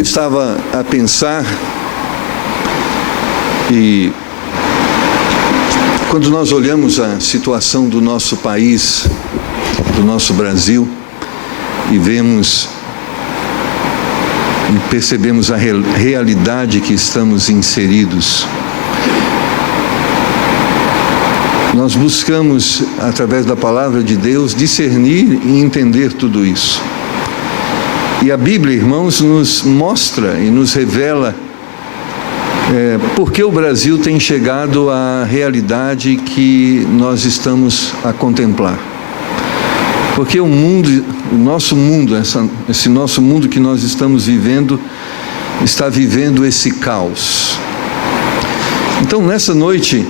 Eu estava a pensar e quando nós olhamos a situação do nosso país, do nosso Brasil, e vemos e percebemos a realidade que estamos inseridos, nós buscamos, através da palavra de Deus, discernir e entender tudo isso. E a Bíblia, irmãos, nos mostra e nos revela por que o Brasil tem chegado à realidade que nós estamos a contemplar. Porque o mundo, o nosso mundo, esse nosso mundo que nós estamos vivendo, está vivendo esse caos. Então, nessa noite,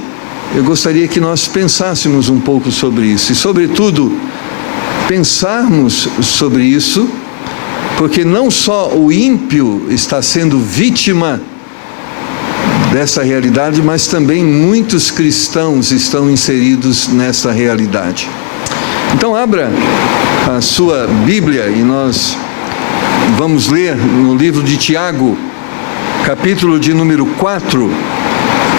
eu gostaria que nós pensássemos um pouco sobre isso. E, sobretudo, pensarmos sobre isso, porque não só o ímpio está sendo vítima dessa realidade, mas também muitos cristãos estão inseridos nessa realidade. Então, abra a sua Bíblia e nós vamos ler no livro de Tiago, capítulo de número 4,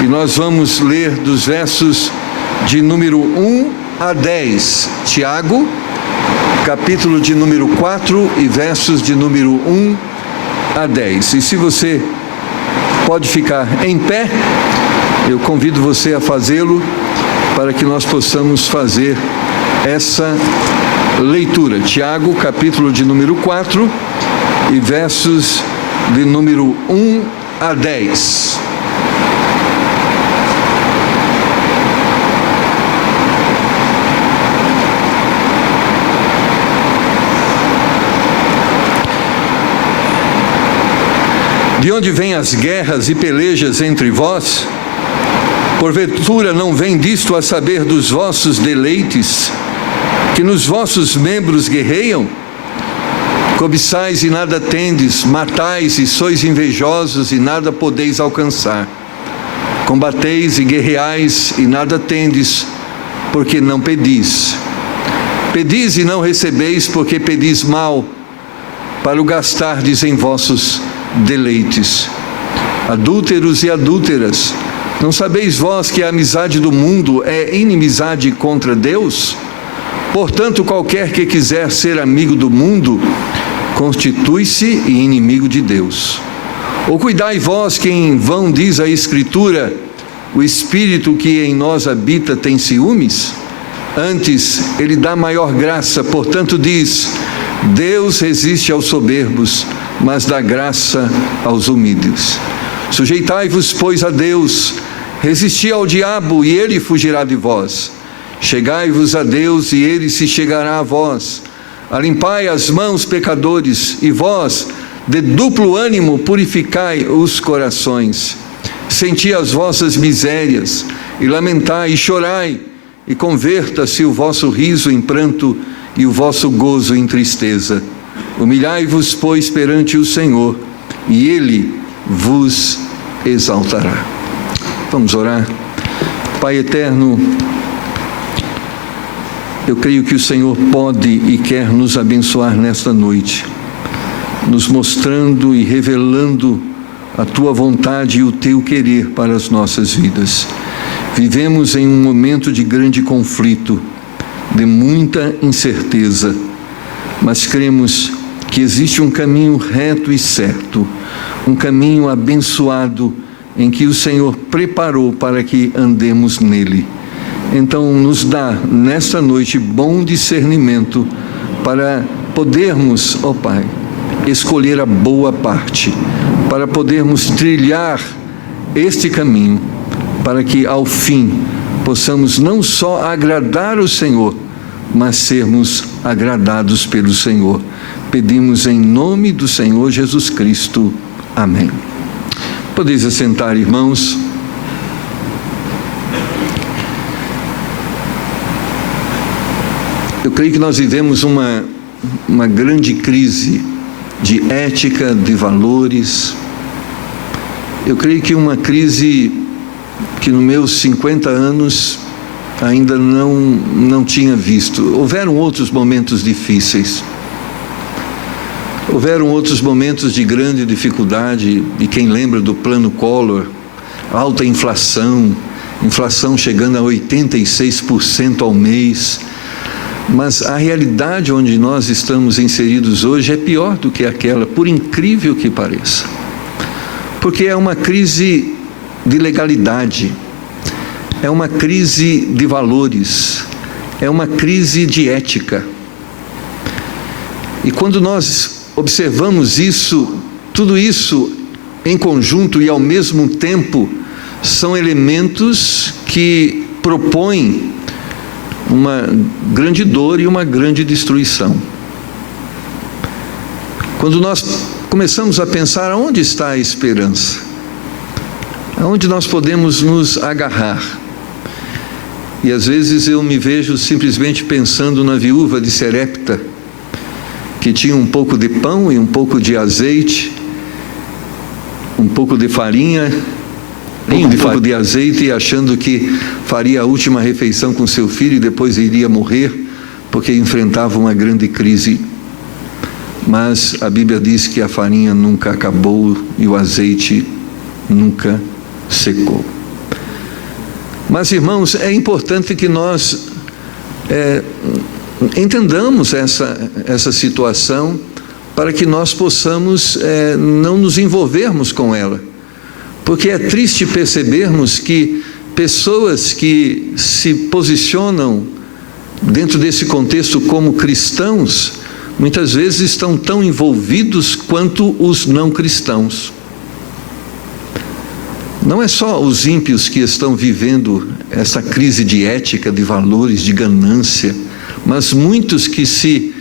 e nós vamos ler dos versos de número 1 a 10. Tiago, capítulo de número 4 e versos de número 1 a 10. E se você pode ficar em pé, eu convido você a fazê-lo para que nós possamos fazer essa leitura. Tiago, capítulo de número 4 e versos de número 1 a 10. De onde vêm as guerras e pelejas entre vós? Porventura não vem disto a saber dos vossos deleites, que nos vossos membros guerreiam? Cobiçais e nada tendes, matais e sois invejosos e nada podeis alcançar. Combateis e guerreais e nada tendes, porque não pedis. Pedis e não recebeis, porque pedis mal, para o gastardes em vossos deleites. Adúlteros e adúlteras, não sabeis vós que a amizade do mundo é inimizade contra Deus? Portanto, qualquer que quiser ser amigo do mundo, constitui-se inimigo de Deus. Ou cuidai vós que em vão diz a Escritura, o Espírito que em nós habita tem ciúmes? Antes, ele dá maior graça, portanto diz, Deus resiste aos soberbos, mas dá graça aos humildes. Sujeitai-vos, pois, a Deus, resisti ao diabo, e ele fugirá de vós. Chegai-vos a Deus, e ele se chegará a vós. Alimpai as mãos, pecadores, e vós, de duplo ânimo, purificai os corações. Senti as vossas misérias, e lamentai, e chorai, e converta-se o vosso riso em pranto, e o vosso gozo em tristeza. Humilhai-vos, pois, perante o Senhor, e Ele vos exaltará. Vamos orar. Pai eterno, eu creio que o Senhor pode e quer nos abençoar nesta noite, nos mostrando e revelando a Tua vontade e o Teu querer para as nossas vidas. Vivemos em um momento de grande conflito, de muita incerteza, mas cremos que existe um caminho reto e certo, um caminho abençoado em que o Senhor preparou para que andemos nele. Então, nos dá nesta noite bom discernimento para podermos, ó Pai, escolher a boa parte, para podermos trilhar este caminho, para que ao fim possamos não só agradar o Senhor, mas sermos agradados pelo Senhor. Pedimos em nome do Senhor Jesus Cristo. Amém. Podeis assentar, irmãos. Eu creio que nós vivemos uma grande crise de ética, de valores. Eu creio que uma crise que nos meus 50 anos ainda não tinha visto. Houveram outros momentos difíceis, Houveram outros momentos de grande dificuldade, e quem lembra do plano Collor, alta inflação chegando a 86% ao mês, mas a realidade onde nós estamos inseridos hoje é pior do que aquela, por incrível que pareça, porque é uma crise de legalidade, é uma crise de valores, é uma crise de ética. E quando nós observamos isso, tudo isso em conjunto e ao mesmo tempo, são elementos que propõem uma grande dor e uma grande destruição. Quando nós começamos a pensar aonde está a esperança, aonde nós podemos nos agarrar, e às vezes eu me vejo simplesmente pensando na viúva de Serepta, que tinha um pouco de pão e um pouco de azeite, um pouco de farinha, um pouco de azeite, e achando que faria a última refeição com seu filho e depois iria morrer, porque enfrentava uma grande crise. Mas a Bíblia diz que a farinha nunca acabou e o azeite nunca secou. Mas, irmãos, é importante que nós entendamos essa situação, para que nós possamos não nos envolvermos com ela, porque é triste percebermos que pessoas que se posicionam dentro desse contexto como cristãos, muitas vezes estão tão envolvidos quanto os não cristãos. Não é só os ímpios que estão vivendo essa crise de ética, de valores, de ganância, mas muitos que se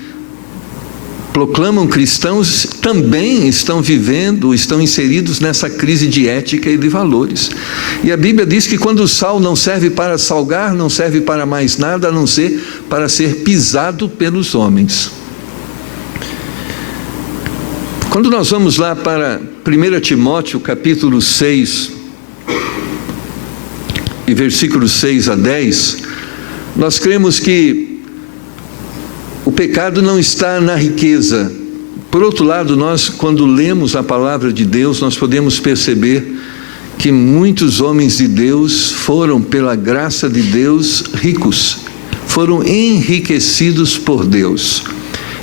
proclamam cristãos também estão vivendo, estão inseridos nessa crise de ética e de valores. E a Bíblia diz que quando o sal não serve para salgar, não serve para mais nada, a não ser para ser pisado pelos homens. Quando nós vamos lá para 1 Timóteo capítulo 6, e versículos 6 a 10, nós cremos que o pecado não está na riqueza. Por outro lado, nós, quando lemos a palavra de Deus, nós podemos perceber que muitos homens de Deus foram, pela graça de Deus, ricos, foram enriquecidos por Deus.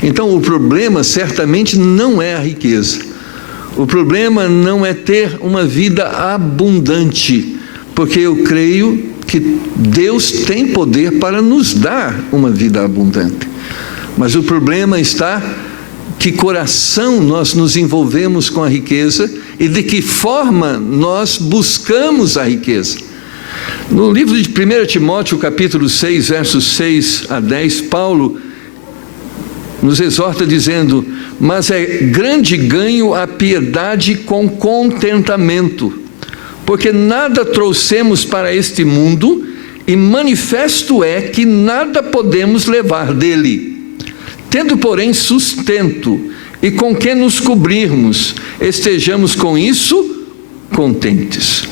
Então, o problema certamente não é a riqueza. O problema não é ter uma vida abundante, porque eu creio que Deus tem poder para nos dar uma vida abundante. Mas o problema está que coração nós nos envolvemos com a riqueza e de que forma nós buscamos a riqueza. No livro de 1 Timóteo capítulo 6, versos 6 a 10, Paulo nos exorta dizendo: mas é grande ganho a piedade com contentamento, porque nada trouxemos para este mundo, e manifesto é que nada podemos levar dele. Tendo, porém, sustento e com que nos cobrirmos, estejamos com isso contentes.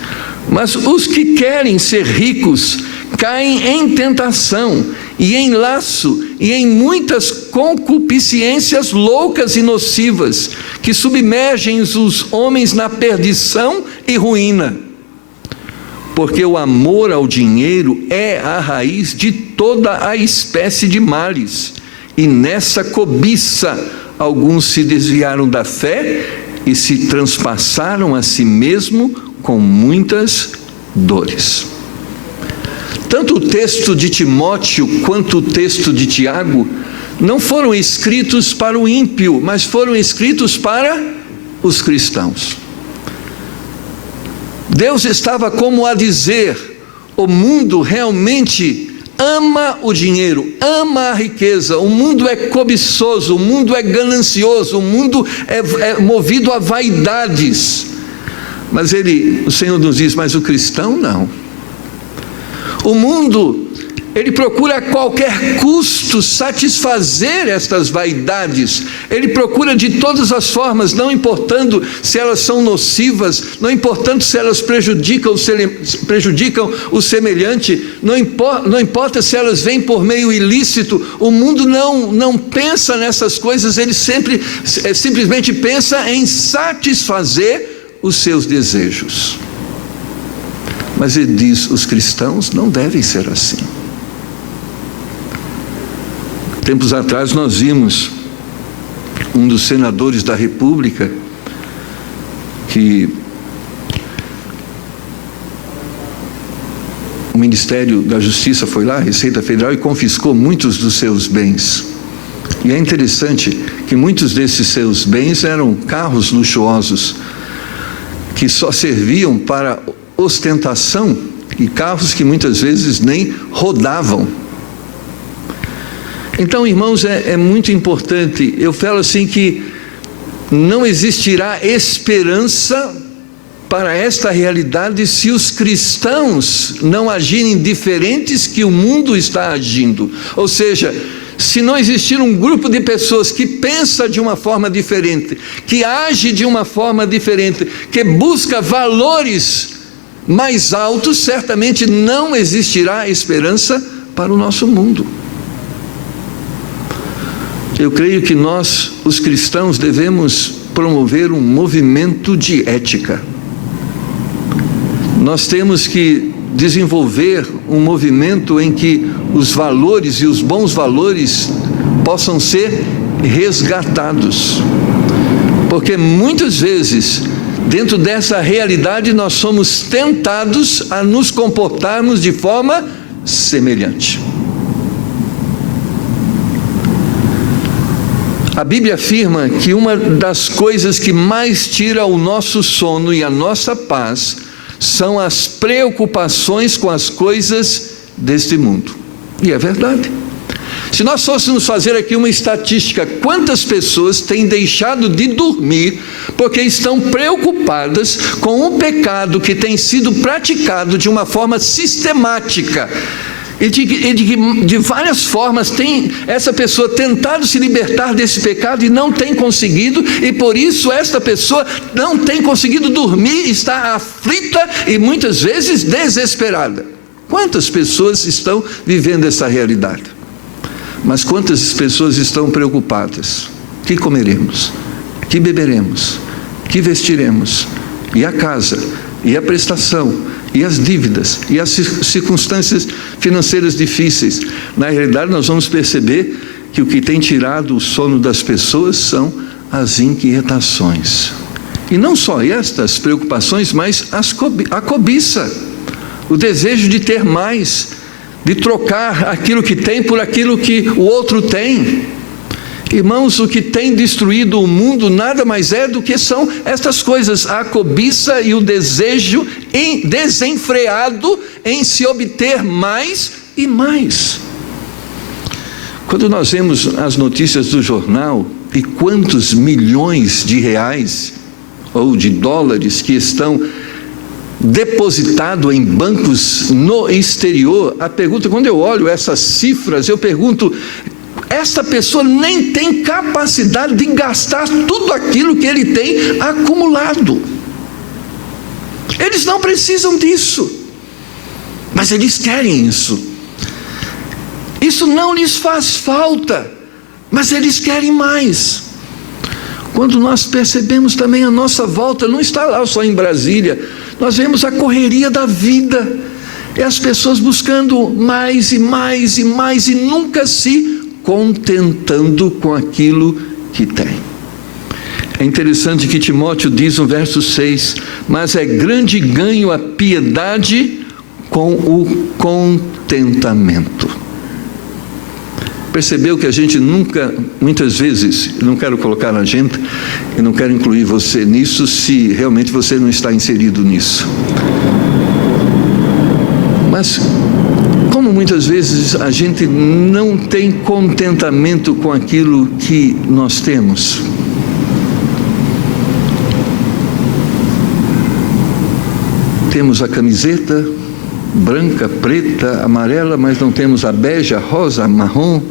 Mas os que querem ser ricos caem em tentação e em laço e em muitas concupiscências loucas e nocivas, que submergem os homens na perdição e ruína. Porque o amor ao dinheiro é a raiz de toda a espécie de males, e nessa cobiça alguns se desviaram da fé e se transpassaram a si mesmo com muitas dores. Tanto o texto de Timóteo quanto o texto de Tiago não foram escritos para o ímpio, mas foram escritos para os cristãos. Deus estava como a dizer: o mundo realmente ama o dinheiro, ama a riqueza, o mundo é cobiçoso, o mundo é ganancioso, o mundo é movido a vaidades. Mas o Senhor nos diz: mas o cristão não. O mundo ele procura a qualquer custo satisfazer estas vaidades. Ele procura de todas as formas, não importando se elas são nocivas, não importando se elas prejudicam o semelhante, não importa se elas vêm por meio ilícito. O mundo não pensa nessas coisas, ele simplesmente pensa em satisfazer os seus desejos. Mas ele diz, os cristãos não devem ser assim. Tempos atrás nós vimos um dos senadores da República que o Ministério da Justiça foi lá, a Receita Federal, e confiscou muitos dos seus bens. E é interessante que muitos desses seus bens eram carros luxuosos que só serviam para ostentação, e carros que muitas vezes nem rodavam. Então, irmãos, é muito importante. Eu falo assim que não existirá esperança para esta realidade se os cristãos não agirem diferentes que o mundo está agindo. Ou seja, se não existir um grupo de pessoas que pensa de uma forma diferente, que age de uma forma diferente, que busca valores mais altos, certamente não existirá esperança para o nosso mundo. Eu creio que nós, os cristãos, devemos promover um movimento de ética. Nós temos que desenvolver um movimento em que os valores e os bons valores possam ser resgatados. Porque muitas vezes, dentro dessa realidade, nós somos tentados a nos comportarmos de forma semelhante. A Bíblia afirma que uma das coisas que mais tira o nosso sono e a nossa paz são as preocupações com as coisas deste mundo. E é verdade. Se nós fôssemos fazer aqui uma estatística, quantas pessoas têm deixado de dormir porque estão preocupadas com o pecado que tem sido praticado de uma forma sistemática, e de várias formas tem essa pessoa tentado se libertar desse pecado e não tem conseguido, e por isso esta pessoa não tem conseguido dormir, está aflita e muitas vezes desesperada. Quantas pessoas estão vivendo essa realidade? Mas quantas pessoas estão preocupadas? Que comeremos? Que beberemos? Que vestiremos? E a casa? E a prestação? E as dívidas, e as circunstâncias financeiras difíceis? Na realidade, nós vamos perceber que o que tem tirado o sono das pessoas são as inquietações. E não só estas preocupações, mas a cobiça, o desejo de ter mais, de trocar aquilo que tem por aquilo que o outro tem. Irmãos, o que tem destruído o mundo nada mais é do que são estas coisas, a cobiça e o desejo desenfreado em se obter mais e mais. Quando nós vemos as notícias do jornal e quantos milhões de reais ou de dólares que estão depositados em bancos no exterior, a pergunta, quando eu olho essas cifras, eu pergunto, esta pessoa nem tem capacidade de gastar tudo aquilo que ele tem acumulado. Eles não precisam disso, mas eles querem isso. Isso não lhes faz falta, mas eles querem mais. Quando nós percebemos também a nossa volta, não está lá só em Brasília, nós vemos a correria da vida, e as pessoas buscando mais e mais e mais, e nunca se contentando com aquilo que tem. É interessante que Timóteo diz no verso 6, mas é grande ganho a piedade com o contentamento. Percebeu que a gente nunca, muitas vezes, eu não quero colocar na gente, eu não quero incluir você nisso, se realmente você não está inserido nisso. Mas como muitas vezes a gente não tem contentamento com aquilo que nós temos. Temos a camiseta, branca, preta, amarela, mas não temos a beija, rosa, marrom.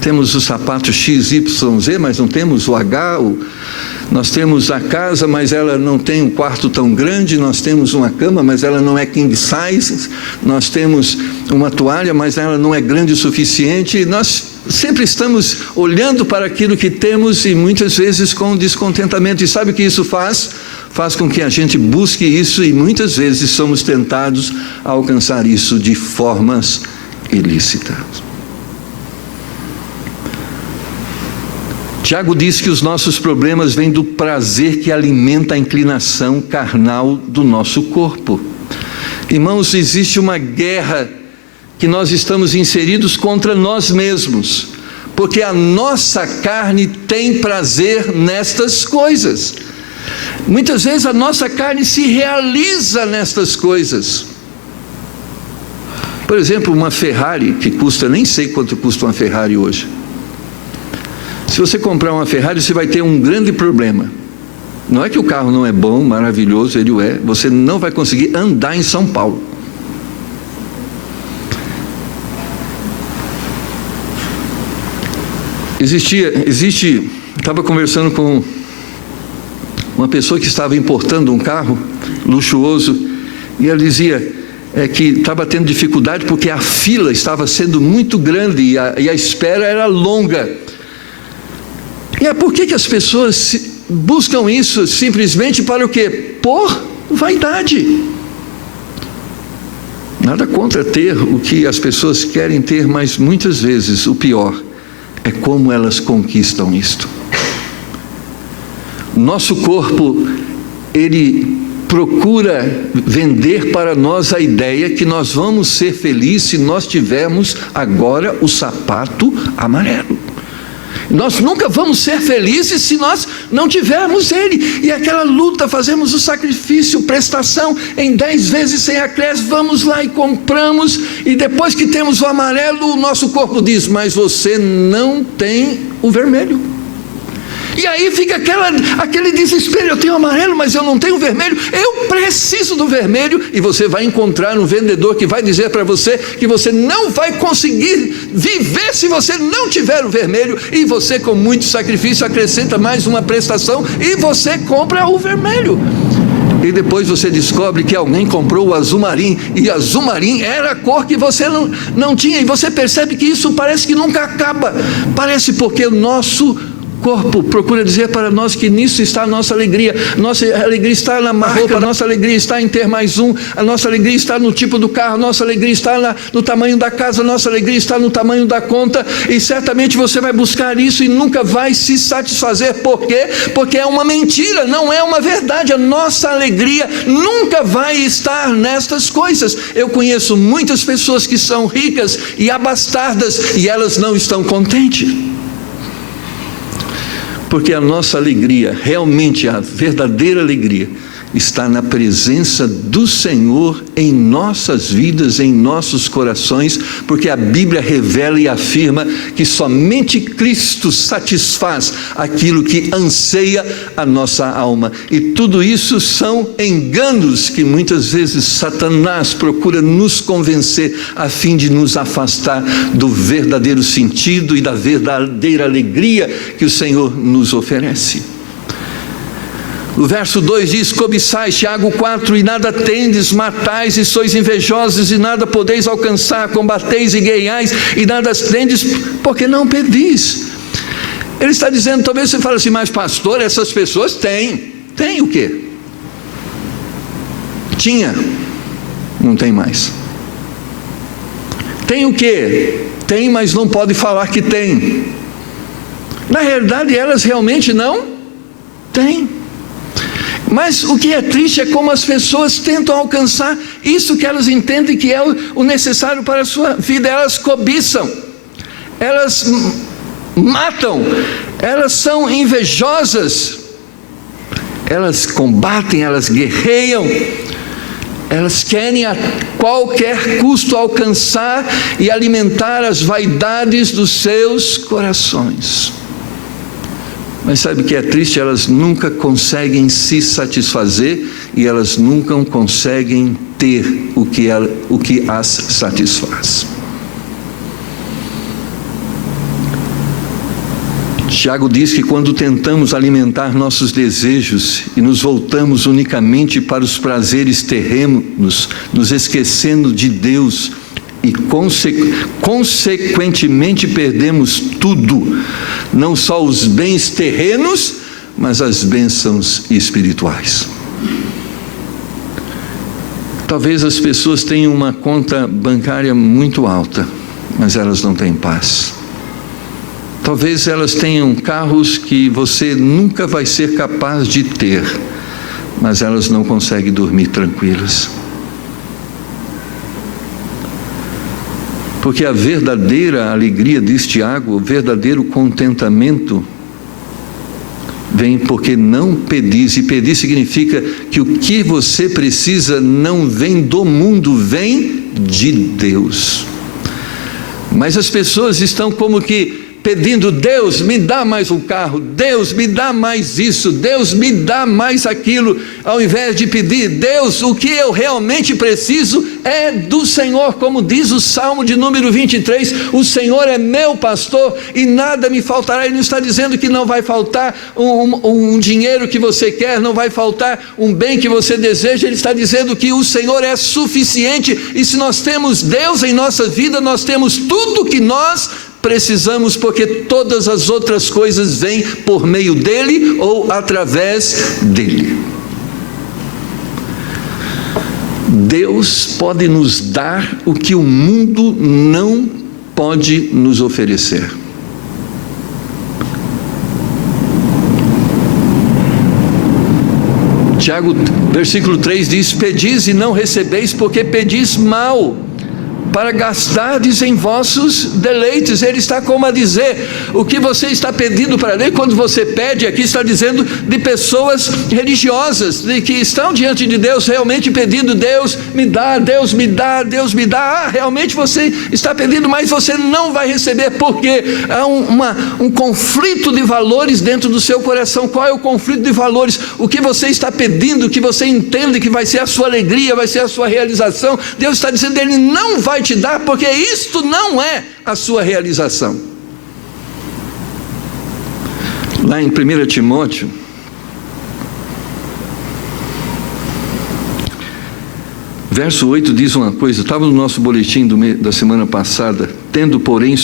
Temos o sapato XYZ, mas não temos o H. Nós temos a casa, mas ela não tem um quarto tão grande. Nós temos uma cama, mas ela não é king size. Nós temos uma toalha, mas ela não é grande o suficiente. Nós sempre estamos olhando para aquilo que temos e muitas vezes com descontentamento. E sabe o que isso faz? Faz com que a gente busque isso e muitas vezes somos tentados a alcançar isso de formas ilícitas. Tiago diz que os nossos problemas vêm do prazer que alimenta a inclinação carnal do nosso corpo. Irmãos, existe uma guerra que nós estamos inseridos contra nós mesmos, porque a nossa carne tem prazer nestas coisas. Muitas vezes a nossa carne se realiza nestas coisas. Por exemplo, uma Ferrari que custa, nem sei quanto custa uma Ferrari hoje. Se você comprar uma Ferrari, você vai ter um grande problema. Não é que o carro não é bom, maravilhoso, ele o é. Você não vai conseguir andar em São Paulo. Estava conversando com uma pessoa que estava importando um carro luxuoso, e ela dizia que estava tendo dificuldade porque a fila estava sendo muito grande e a espera era longa. E por que as pessoas buscam isso simplesmente para o quê? Por vaidade. Nada contra ter o que as pessoas querem ter, mas muitas vezes o pior é como elas conquistam isto. Nosso corpo, ele procura vender para nós a ideia que nós vamos ser felizes se nós tivermos agora o sapato amarelo. Nós nunca vamos ser felizes se nós não tivermos ele. E aquela luta, fazemos o sacrifício, prestação em 10 vezes sem acréscimo, vamos lá e compramos, e depois que temos o amarelo, o nosso corpo diz: mas você não tem o vermelho. E aí fica aquele desespero: eu tenho amarelo, mas eu não tenho vermelho, eu preciso do vermelho. E você vai encontrar um vendedor que vai dizer para você que você não vai conseguir viver se você não tiver o vermelho, e você, com muito sacrifício, acrescenta mais uma prestação e você compra o vermelho. E depois você descobre que alguém comprou o azul marinho, e azul marinho era a cor que você não tinha, e você percebe que isso parece que nunca acaba. Parece porque o nosso corpo procura dizer para nós que nisso está a nossa alegria. Nossa alegria está na marca, a nossa alegria está em ter mais um, a nossa alegria está no tipo do carro, a nossa alegria está no tamanho da casa, a nossa alegria está no tamanho da conta. E certamente você vai buscar isso e nunca vai se satisfazer. Por quê? Porque é uma mentira, não é uma verdade. A nossa alegria nunca vai estar nestas coisas. Eu conheço muitas pessoas que são ricas e abastardas, e elas não estão contentes. Porque a nossa alegria, realmente a verdadeira alegria, está na presença do Senhor em nossas vidas, em nossos corações, porque a Bíblia revela e afirma que somente Cristo satisfaz aquilo que anseia a nossa alma. E tudo isso são enganos que muitas vezes Satanás procura nos convencer a fim de nos afastar do verdadeiro sentido e da verdadeira alegria que o Senhor nos oferece. O verso 2 diz: cobiçais, Tiago 4, e nada tendes, matais e sois invejosos, e nada podeis alcançar, combateis e guerreais, e nada tendes, porque não pedis. Ele está dizendo, talvez você fale assim: mas pastor, essas pessoas têm o quê? Tinha, não tem mais. Tem o quê? Tem, mas não pode falar que tem. Na realidade, elas realmente não têm. Mas o que é triste é como as pessoas tentam alcançar isso que elas entendem que é o necessário para a sua vida. Elas cobiçam, elas matam, elas são invejosas, elas combatem, elas guerreiam, elas querem a qualquer custo alcançar e alimentar as vaidades dos seus corações. Mas sabe o que é triste? Elas nunca conseguem se satisfazer e elas nunca conseguem ter o que as satisfaz. Tiago diz que quando tentamos alimentar nossos desejos e nos voltamos unicamente para os prazeres terrenos, nos esquecendo de Deus e consequentemente perdemos tudo, não só os bens terrenos, mas as bênçãos espirituais. Talvez as pessoas tenham uma conta bancária muito alta, mas elas não têm paz. Talvez elas tenham carros que você nunca vai ser capaz de ter, mas elas não conseguem dormir tranquilas. Porque a verdadeira alegria, diz Tiago, o verdadeiro contentamento vem porque não pedis, e pedir significa que o que você precisa não vem do mundo, vem de Deus. Mas as pessoas estão como que pedindo: Deus, me dá mais um carro, Deus, me dá mais isso, Deus, me dá mais aquilo, ao invés de pedir: Deus, o que eu realmente preciso é do Senhor, como diz o Salmo de número 23, o Senhor é meu pastor e nada me faltará. Ele não está dizendo que não vai faltar um dinheiro que você quer, não vai faltar um bem que você deseja, ele está dizendo que o Senhor é suficiente, e se nós temos Deus em nossa vida, nós temos tudo que nós precisamos, porque todas as outras coisas vêm por meio dele ou através dele. Deus pode nos dar o que o mundo não pode nos oferecer. Tiago, versículo 3 diz: pedis e não recebeis, porque pedis mal, para gastardes em vossos deleites. Ele está como a dizer, o que você está pedindo para ele, quando você pede, aqui está dizendo de pessoas religiosas, de que estão diante de Deus, realmente pedindo: Deus me dá, Deus me dá, Deus me dá. Realmente você está pedindo, mas você não vai receber, porque há um conflito de valores dentro do seu coração. Qual é o conflito de valores? O que você está pedindo, o que você entende que vai ser a sua alegria, vai ser a sua realização, Deus está dizendo, ele não vai te dar, porque isto não é a sua realização. Lá em 1 Timóteo, verso 8 diz uma coisa, estava no nosso boletim da semana passada: tendo porém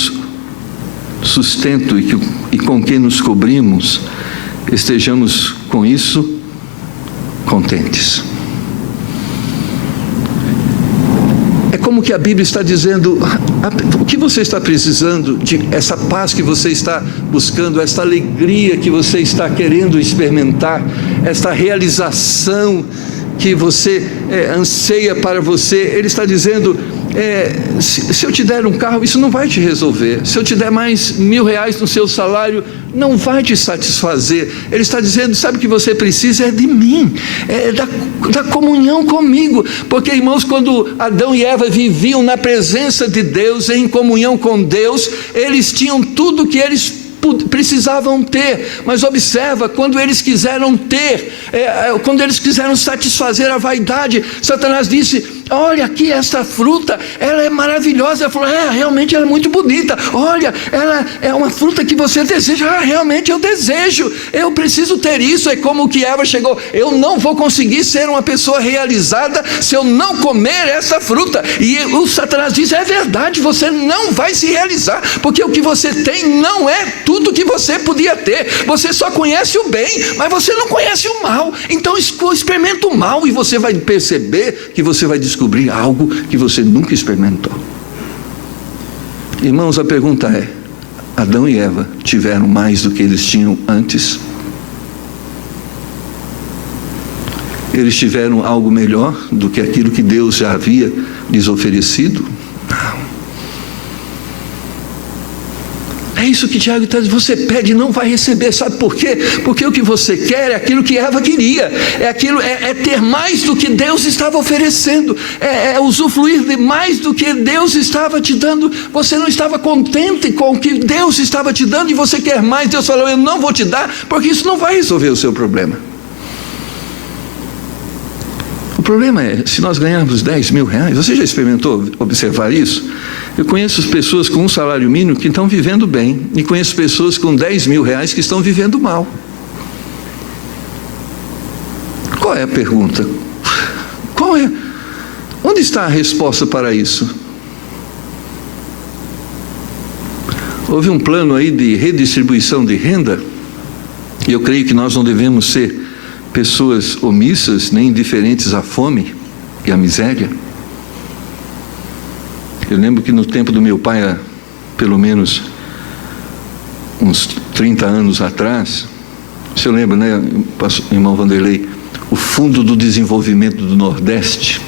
sustento e com que nos cobrimos, estejamos com isso contentes. Como que a Bíblia está dizendo, o que você está precisando, de essa paz que você está buscando, esta alegria que você está querendo experimentar, esta realização que você anseia para você. Ele está dizendo, se eu te der um carro, isso não vai te resolver. Se eu te der mais R$1.000 no seu salário, não vai te satisfazer. Ele está dizendo, sabe o que você precisa? É de mim, é da comunhão comigo. Porque, irmãos, quando Adão e Eva viviam na presença de Deus, em comunhão com Deus, eles tinham tudo que eles precisavam ter. Mas observa, quando eles quiseram ter, quando eles quiseram satisfazer a vaidade, Satanás disse: olha aqui esta fruta, ela é maravilhosa. Ela falou: realmente ela é muito bonita. Olha, ela é uma fruta que você deseja. Realmente eu desejo, eu preciso ter isso. É como que Eva chegou: eu não vou conseguir ser uma pessoa realizada se eu não comer essa fruta. E o Satanás diz: é verdade, você não vai se realizar, porque o que você tem não é tudo que você podia ter. Você só conhece o bem, mas você não conhece o mal. Então experimenta o mal e você vai perceber que você vai descobrir algo que você nunca experimentou. Irmãos, a pergunta é: Adão e Eva tiveram mais do que eles tinham antes? Eles tiveram algo melhor do que aquilo que Deus já havia lhes oferecido? Não. É isso que Tiago está dizendo. Você pede e não vai receber. Sabe por quê? Porque o que você quer é aquilo que Eva queria. É ter mais do que Deus estava oferecendo. É usufruir de mais do que Deus estava te dando. Você não estava contente com o que Deus estava te dando e você quer mais. Deus falou: eu não vou te dar, porque isso não vai resolver o seu problema. O problema é, se nós ganharmos 10 mil reais, você já experimentou observar isso? Eu conheço pessoas com um salário mínimo que estão vivendo bem, e conheço pessoas com 10 mil reais que estão vivendo mal. Qual é a pergunta? Onde está a resposta para isso? Houve um plano aí de redistribuição de renda, e eu creio que nós não devemos ser pessoas omissas, nem indiferentes à fome e à miséria. Eu lembro que no tempo do meu pai, há pelo menos uns 30 anos atrás, você lembra, né, irmão Vanderlei, o Fundo do Desenvolvimento do Nordeste,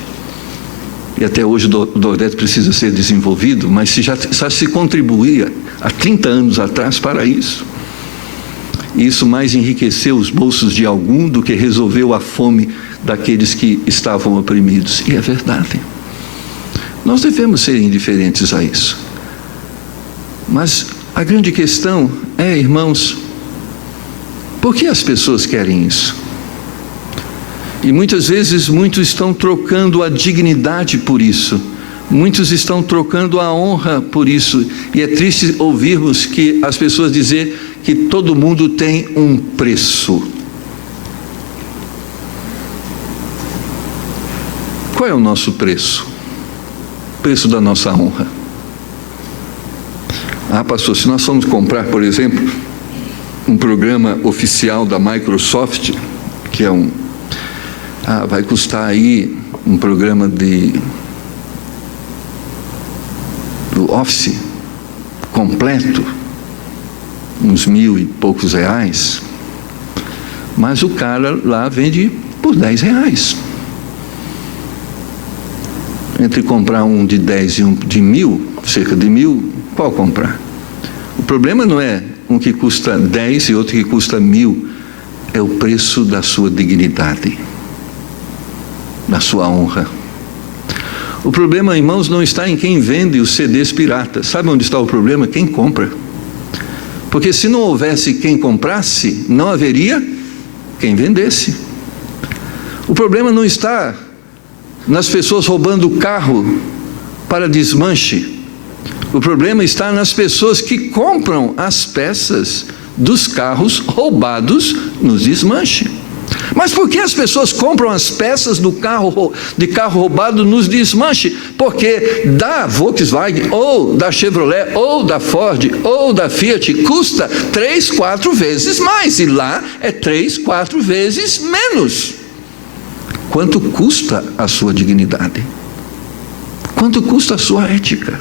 e até hoje o Nordeste precisa ser desenvolvido, mas já se contribuía há 30 anos atrás para isso. E isso mais enriqueceu os bolsos de algum do que resolveu a fome daqueles que estavam oprimidos. E é verdade. Nós devemos ser indiferentes a isso. Mas a grande questão é, irmãos, por que as pessoas querem isso? E muitas vezes muitos estão trocando a dignidade por isso. Muitos estão trocando a honra por isso. E é triste ouvirmos que as pessoas dizer que todo mundo tem um preço. Qual é o nosso preço? O preço da nossa honra. Pastor, se nós formos comprar, por exemplo, um programa oficial da Microsoft, que é vai custar aí um programa do Office completo, uns 1.000 e poucos reais, mas o cara lá vende por 10 reais. Entre comprar um de 10 e um de 1.000, cerca de 1.000, qual comprar? O problema não é um que custa 10 e outro que custa 1.000, é o preço da sua dignidade, da sua honra. O problema, irmãos, não está em quem vende os CDs piratas. Sabe onde está o problema? Quem compra. Porque se não houvesse quem comprasse, não haveria quem vendesse. O problema não está nas pessoas roubando o carro para desmanche. O problema está nas pessoas que compram as peças dos carros roubados nos desmanche. Mas por que as pessoas compram as peças de carro roubado nos desmanche? Porque da Volkswagen, ou da Chevrolet, ou da Ford, ou da Fiat, custa 3, 4 vezes mais, e lá é 3, 4 vezes menos. Quanto custa a sua dignidade? Quanto custa a sua ética?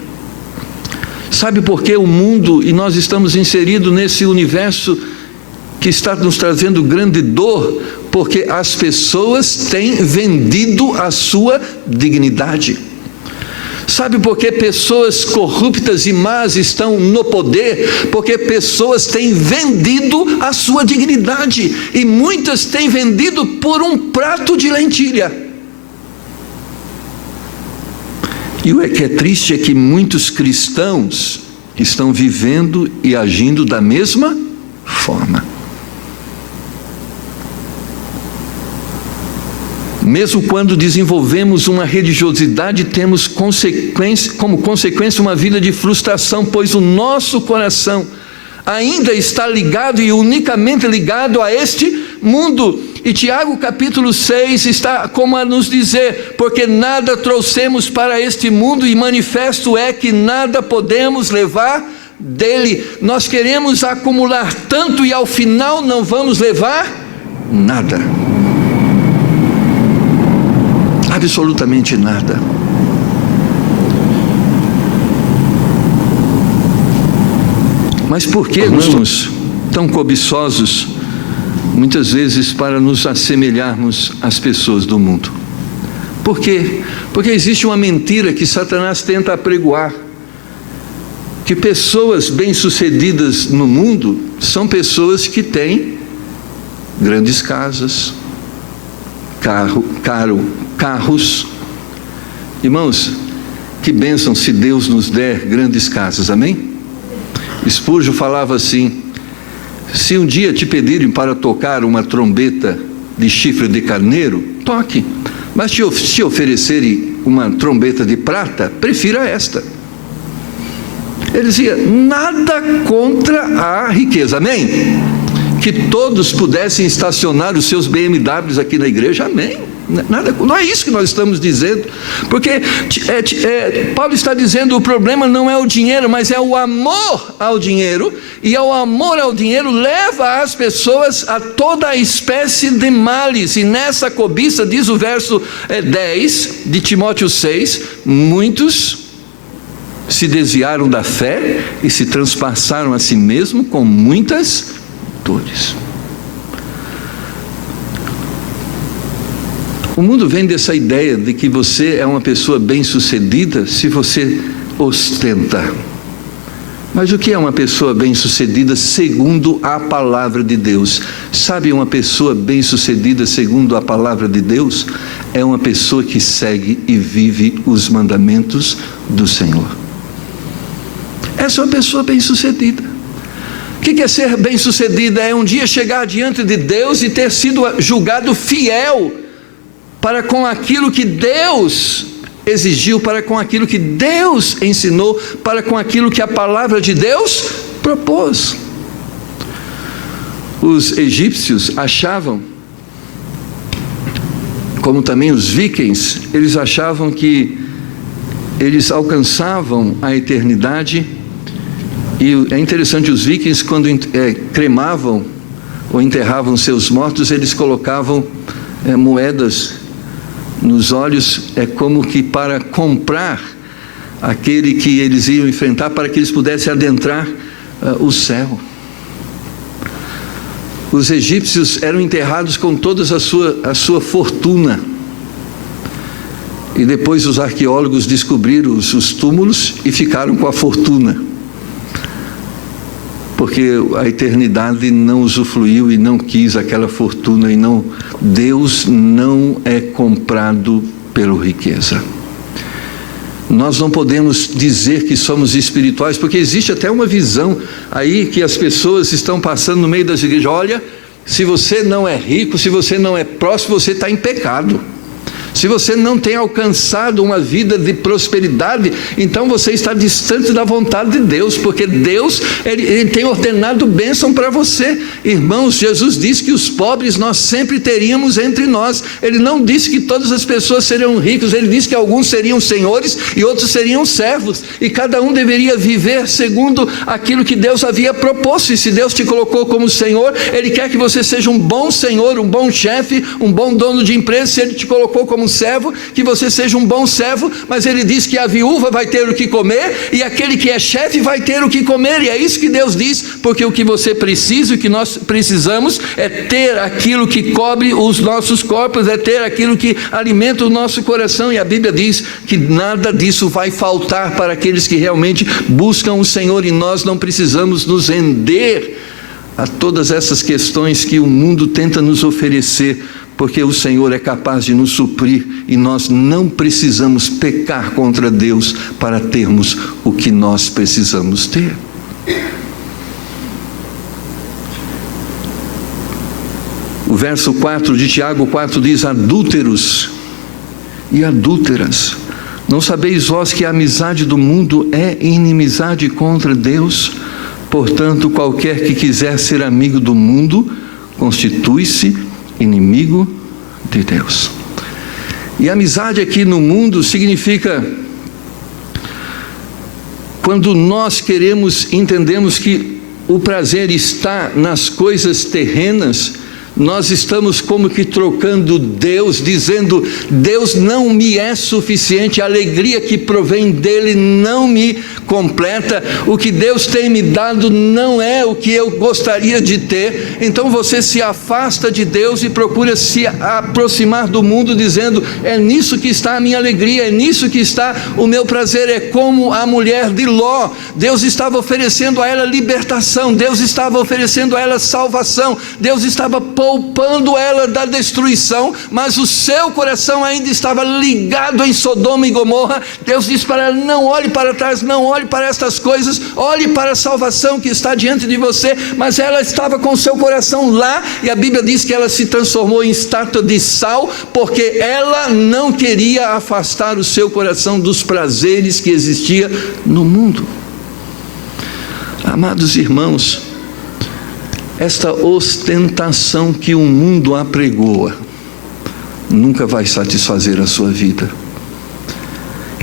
Sabe por que o mundo, e nós estamos inseridos nesse universo que está nos trazendo grande dor? Porque as pessoas têm vendido a sua dignidade. Sabe por que pessoas corruptas e más estão no poder? Porque pessoas têm vendido a sua dignidade, e muitas têm vendido por um prato de lentilha. E o que é triste é que muitos cristãos estão vivendo e agindo da mesma forma. Mesmo quando desenvolvemos uma religiosidade, temos como consequência uma vida de frustração, pois o nosso coração ainda está ligado e unicamente ligado a este mundo. E Tiago capítulo 6 está como a nos dizer: porque nada trouxemos para este mundo, e manifesto é que nada podemos levar dele. Nós queremos acumular tanto e ao final não vamos levar nada. Absolutamente nada. Mas por que nós somos tão cobiçosos, muitas vezes, para nos assemelharmos às pessoas do mundo? Por quê? Porque existe uma mentira que Satanás tenta apregoar. que pessoas bem-sucedidas no mundo são pessoas que têm grandes casas, carros. Irmãos, que bênção se Deus nos der grandes casas, amém? Spurgeon falava assim: se um dia te pedirem para tocar uma trombeta de chifre de carneiro, toque, mas te oferecerem uma trombeta de prata, prefira esta. Ele dizia: nada contra a riqueza, amém? Que todos pudessem estacionar os seus BMWs aqui na igreja, amém? Nada, não é isso que nós estamos dizendo, porque Paulo está dizendo: o problema não é o dinheiro, mas é o amor ao dinheiro, e o amor ao dinheiro leva as pessoas a toda a espécie de males, e nessa cobiça, diz o verso 10 de Timóteo 6, muitos se desviaram da fé e se transpassaram a si mesmo com muitas dores. O mundo vem dessa ideia de que você é uma pessoa bem-sucedida se você ostenta. Mas o que é uma pessoa bem-sucedida segundo a palavra de Deus? Sabe, uma pessoa bem-sucedida segundo a palavra de Deus é uma pessoa que segue e vive os mandamentos do Senhor. Essa é uma pessoa bem-sucedida. O que é ser bem-sucedida? É um dia chegar diante de Deus e ter sido julgado fiel para com aquilo que Deus exigiu, para com aquilo que Deus ensinou, para com aquilo que a palavra de Deus propôs. Os egípcios achavam, como também os vikings, eles achavam que eles alcançavam a eternidade. E é interessante, os vikings, quando cremavam ou enterravam seus mortos, eles colocavam moedas nos olhos, como que para comprar aquele que eles iam enfrentar, para que eles pudessem adentrar o céu. Os egípcios eram enterrados com toda a sua fortuna, e depois os arqueólogos descobriram os túmulos e ficaram com a fortuna, porque a eternidade não usufruiu e não quis aquela fortuna, e Deus não é comprado pela riqueza. Nós não podemos dizer que somos espirituais, porque existe até uma visão aí que as pessoas estão passando no meio das igrejas: olha, se você não é rico, se você não é próspero, você está em pecado. Se você não tem alcançado uma vida de prosperidade, então você está distante da vontade de Deus, porque Deus, Ele tem ordenado bênção para você. Irmãos, Jesus disse que os pobres nós sempre teríamos entre nós. Ele não disse que todas as pessoas seriam ricos, Ele disse que alguns seriam senhores e outros seriam servos, e cada um deveria viver segundo aquilo que Deus havia proposto. E se Deus te colocou como Senhor, Ele quer que você seja um bom senhor, um bom chefe, um bom dono de empresa. Se Ele te colocou como servo, que você seja um bom servo, mas Ele diz que a viúva vai ter o que comer, e aquele que é chefe vai ter o que comer, e é isso que Deus diz, porque o que você precisa, o que nós precisamos, é ter aquilo que cobre os nossos corpos, é ter aquilo que alimenta o nosso coração, e a Bíblia diz que nada disso vai faltar para aqueles que realmente buscam o Senhor, e nós não precisamos nos render a todas essas questões que o mundo tenta nos oferecer, porque o Senhor é capaz de nos suprir, e nós não precisamos pecar contra Deus para termos o que nós precisamos ter. O verso 4 de Tiago 4 diz: adúlteros e adúlteras, não sabeis vós que a amizade do mundo é inimizade contra Deus? Portanto, qualquer que quiser ser amigo do mundo, constitui-se inimigo de Deus. E amizade aqui no mundo significa quando nós entendemos que o prazer está nas coisas terrenas, nós estamos como que trocando Deus, dizendo: Deus não me é suficiente, a alegria que provém dele não me completa, o que Deus tem me dado não é o que eu gostaria de ter. Então você se afasta de Deus e procura se aproximar do mundo, dizendo: é nisso que está a minha alegria, é nisso que está o meu prazer. É como a mulher de Ló. Deus estava oferecendo a ela libertação, Deus estava oferecendo a ela salvação, Deus estava poupando ela da destruição, mas o seu coração ainda estava ligado em Sodoma e Gomorra. Deus disse para ela: não olhe para trás, não olhe para estas coisas, olhe para a salvação que está diante de você. Mas ela estava com o seu coração lá, e a Bíblia diz que ela se transformou em estátua de sal, porque ela não queria afastar o seu coração dos prazeres que existia no mundo. Amados irmãos, esta ostentação que o mundo apregoa nunca vai satisfazer a sua vida,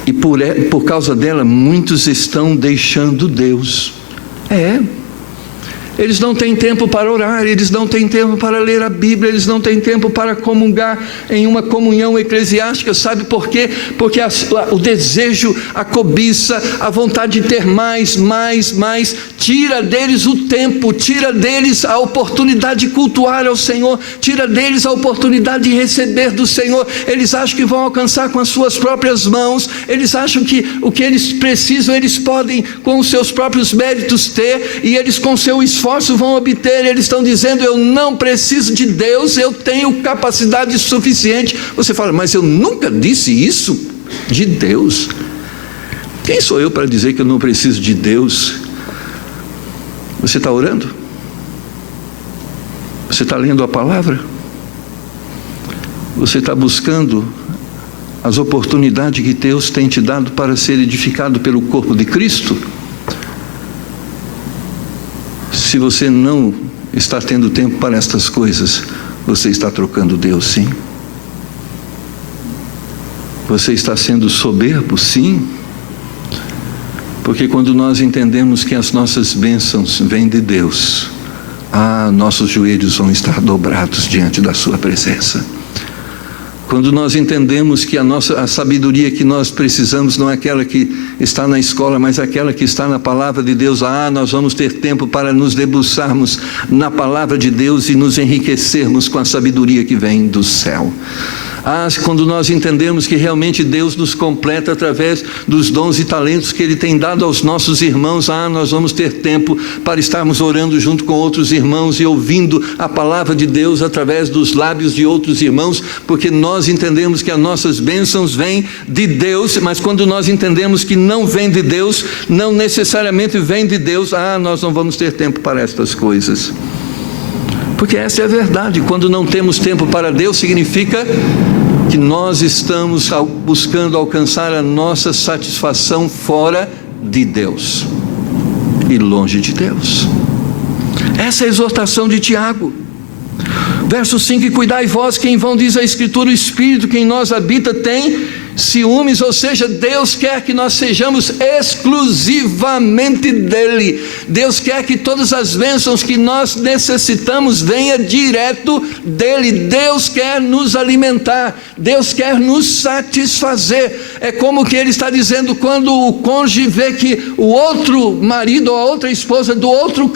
e por causa dela muitos estão deixando Deus. Eles não têm tempo para orar, eles não têm tempo para ler a Bíblia, eles não têm tempo para comungar em uma comunhão eclesiástica. Sabe por quê? Porque o desejo, a cobiça, a vontade de ter mais, tira deles o tempo, tira deles a oportunidade de cultuar ao Senhor, tira deles a oportunidade de receber do Senhor. Eles acham que vão alcançar com as suas próprias mãos, eles acham que o que eles precisam, eles podem com os seus próprios méritos ter, e eles com seu esforço vão obter. Eles estão dizendo: eu não preciso de Deus, eu tenho capacidade suficiente. Você fala: mas eu nunca disse isso de Deus. Quem sou eu para dizer que eu não preciso de Deus? Você está orando? Você está lendo a palavra? Você está buscando as oportunidades que Deus tem te dado para ser edificado pelo corpo de Cristo? Se você não está tendo tempo para estas coisas, você está trocando Deus, sim. Você está sendo soberbo, sim. Porque quando nós entendemos que as nossas bênçãos vêm de Deus, nossos joelhos vão estar dobrados diante da sua presença. Quando nós entendemos que a sabedoria que nós precisamos não é aquela que está na escola, mas aquela que está na palavra de Deus, nós vamos ter tempo para nos debruçarmos na palavra de Deus e nos enriquecermos com a sabedoria que vem do céu. Quando nós entendemos que realmente Deus nos completa através dos dons e talentos que Ele tem dado aos nossos irmãos, nós vamos ter tempo para estarmos orando junto com outros irmãos e ouvindo a palavra de Deus através dos lábios de outros irmãos, porque nós entendemos que as nossas bênçãos vêm de Deus. Mas quando nós entendemos que não vem de Deus, não necessariamente vem de Deus, nós não vamos ter tempo para estas coisas. Porque essa é a verdade. Quando não temos tempo para Deus, significa que nós estamos buscando alcançar a nossa satisfação fora de Deus e longe de Deus. Essa é a exortação de Tiago. Verso 5: e cuidai vós que em vão diz a Escritura, o Espírito que em nós habita tem ciúmes. Ou seja, Deus quer que nós sejamos exclusivamente dele. Deus quer que todas as bênçãos que nós necessitamos venha direto dele. Deus quer nos alimentar, Deus quer nos satisfazer. É como que ele está dizendo: quando o cônjuge vê que o outro marido ou a outra esposa do outro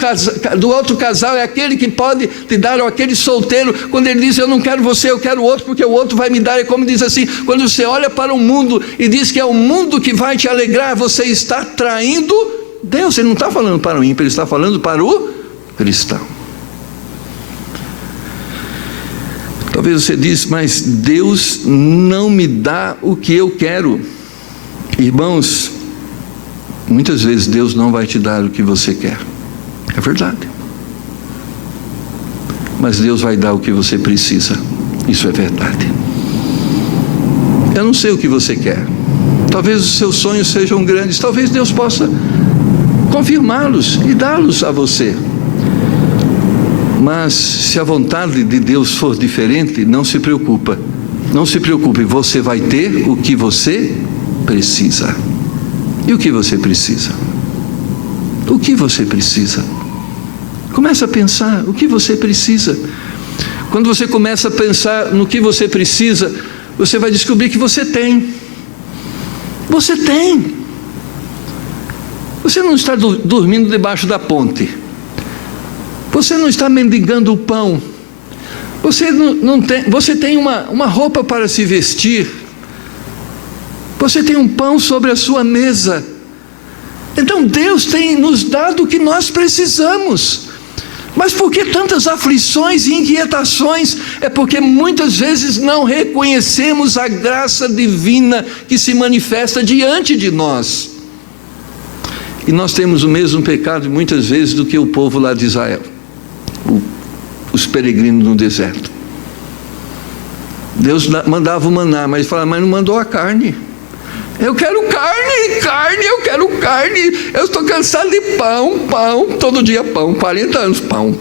casal é aquele que pode te dar, ou aquele solteiro, quando ele diz: eu não quero você, eu quero o outro, porque o outro vai me dar. É como diz assim: quando você olha para o mundo e diz que é o mundo que vai te alegrar, você está traindo Deus. Ele não está falando para o ímpio, ele está falando para o cristão. Talvez você diz: mas Deus não me dá o que eu quero. Irmãos, muitas vezes Deus não vai te dar o que você quer, é verdade, mas Deus vai dar o que você precisa, isso é verdade. Eu não sei o que você quer, talvez os seus sonhos sejam grandes, talvez Deus possa confirmá-los e dá-los a você. Mas se a vontade de Deus for diferente, não se preocupe, você vai ter o que você precisa. E o que você precisa? O que você precisa? Começa a pensar o que você precisa. Quando você começa a pensar no que você precisa, você vai descobrir que você tem. Você tem. Você não está dormindo debaixo da ponte. Você não está mendigando o pão. Você tem uma roupa para se vestir. Você tem um pão sobre a sua mesa. Então Deus tem nos dado o que nós precisamos. Mas por que tantas aflições e inquietações? É porque muitas vezes não reconhecemos a graça divina que se manifesta diante de nós. E nós temos o mesmo pecado muitas vezes do que o povo lá de Israel, os peregrinos no deserto. Deus mandava o maná, mas ele falava, mas não mandou a carne. Eu quero carne, eu quero carne. Eu estou cansado de pão, todo dia pão, 40 anos, pão.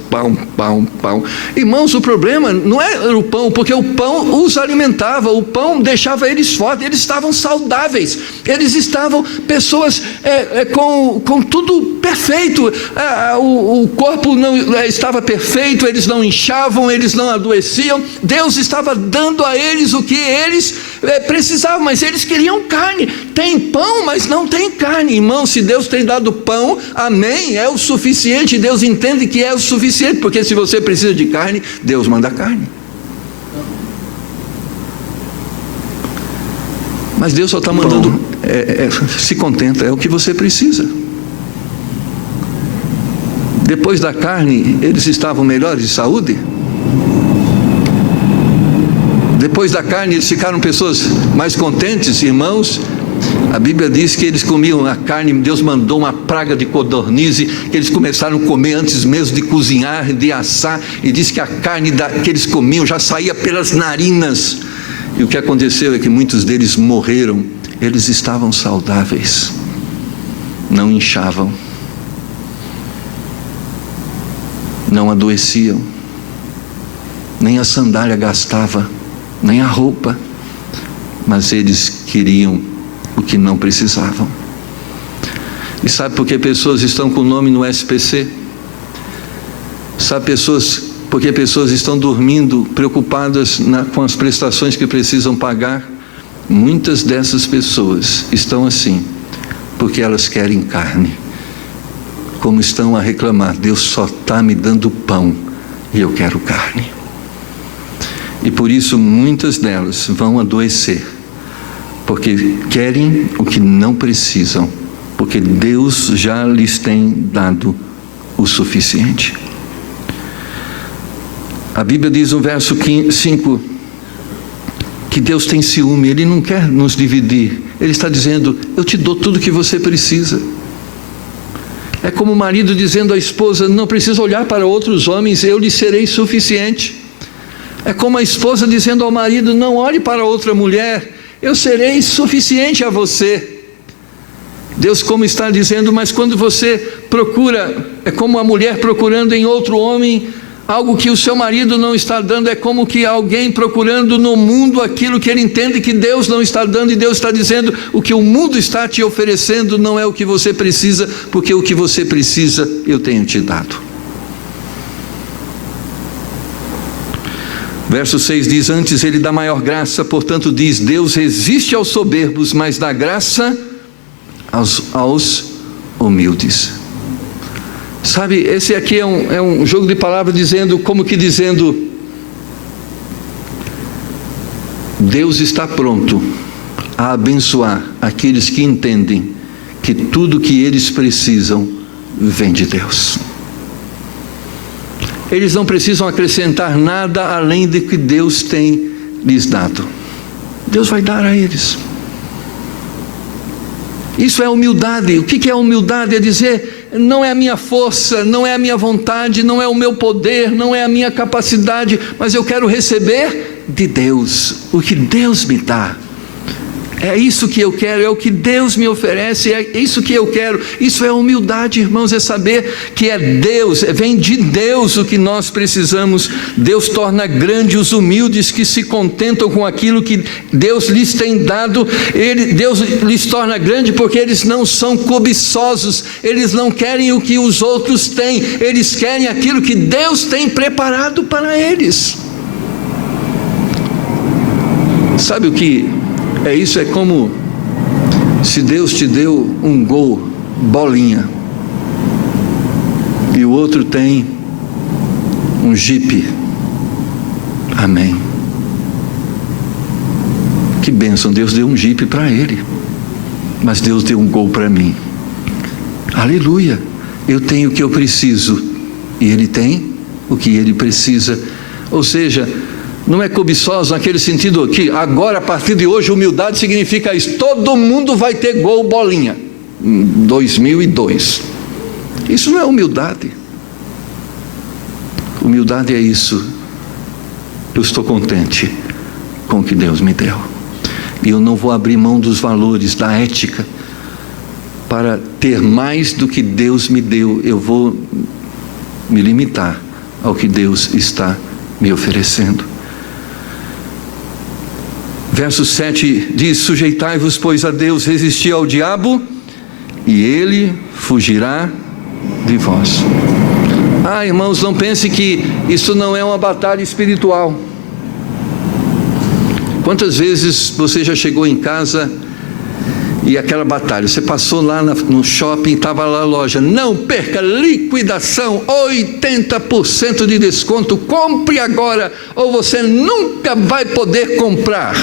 Irmãos, o problema não é o pão, porque o pão os alimentava, o pão deixava eles fortes, eles estavam saudáveis, eles estavam pessoas com tudo perfeito, o corpo não estava perfeito, eles não inchavam, eles não adoeciam. Deus estava dando a eles o que eles precisavam, mas eles queriam carne. Tem pão, mas não tem carne. Irmão, se Deus tem dado pão, amém, é o suficiente. Deus entende que é o suficiente, porque se você precisa de carne, Deus manda carne. Mas Deus só está mandando, se contenta, é o que você precisa. Depois da carne, eles estavam melhores de saúde? Depois da carne, eles ficaram pessoas mais contentes, irmãos? A Bíblia diz que eles comiam a carne, Deus mandou uma praga de codornize, que eles começaram a comer antes mesmo de cozinhar, de assar, e diz que a carne que eles comiam já saía pelas narinas, e o que aconteceu é que muitos deles morreram. Eles estavam saudáveis, não inchavam, não adoeciam, nem a sandália gastava, nem a roupa, mas eles queriam o que não precisavam. E sabe por que pessoas estão com o nome no SPC? Sabe por que pessoas estão dormindo preocupadas com as prestações que precisam pagar? Muitas dessas pessoas estão assim porque elas querem carne, como estão a reclamar, Deus só está me dando pão e eu quero carne. E por isso muitas delas vão adoecer, porque querem o que não precisam, porque Deus já lhes tem dado o suficiente. A Bíblia diz no verso 5 que Deus tem ciúme, Ele não quer nos dividir. Ele está dizendo, eu te dou tudo que você precisa. É como o marido dizendo à esposa, não precisa olhar para outros homens, eu lhe serei suficiente. É como a esposa dizendo ao marido, não olhe para outra mulher, eu serei suficiente a você. Deus como está dizendo, mas quando você procura, é como a mulher procurando em outro homem algo que o seu marido não está dando, é como que alguém procurando no mundo aquilo que ele entende que Deus não está dando, e Deus está dizendo, o que o mundo está te oferecendo não é o que você precisa, porque o que você precisa eu tenho te dado. Verso 6 diz, antes Ele dá maior graça, portanto diz, Deus resiste aos soberbos, mas dá graça aos humildes. Sabe, esse aqui é um jogo de palavras dizendo, Deus está pronto a abençoar aqueles que entendem que tudo que eles precisam vem de Deus. Eles não precisam acrescentar nada além de que Deus tem lhes dado. Deus vai dar a eles. Isso é humildade. O que é humildade? É dizer, não é a minha força, não é a minha vontade, não é o meu poder, não é a minha capacidade, mas eu quero receber de Deus, o que Deus me dá. É isso que eu quero, é o que Deus me oferece, é isso que eu quero. Isso é humildade, irmãos, é saber que é Deus, vem de Deus o que nós precisamos. Deus torna grande os humildes que se contentam com aquilo que Deus lhes tem dado. Deus lhes torna grande porque eles não são cobiçosos, eles não querem o que os outros têm, eles querem aquilo que Deus tem preparado para eles. Sabe o que é isso? É como se Deus te deu um Gol, bolinha, e o outro tem um Jeep. Amém. Que bênção, Deus deu um Jeep para ele, mas Deus deu um Gol para mim. Aleluia. Eu tenho o que eu preciso e ele tem o que ele precisa. Ou seja, não é cobiçoso naquele sentido que agora, a partir de hoje, humildade significa isso: todo mundo vai ter Gol, bolinha 2002. Isso não é humildade. Humildade é isso: eu estou contente com o que Deus me deu, e eu não vou abrir mão dos valores, da ética, para ter mais do que Deus me deu. Eu vou me limitar ao que Deus está me oferecendo. Verso 7 diz: sujeitai-vos, pois, a Deus, resisti ao diabo, e ele fugirá de vós. Irmãos, não pense que isso não é uma batalha espiritual. Quantas vezes você já chegou em casa e aquela batalha, você passou lá no shopping, estava lá a loja, não perca, liquidação, 80% de desconto, compre agora, ou você nunca vai poder comprar.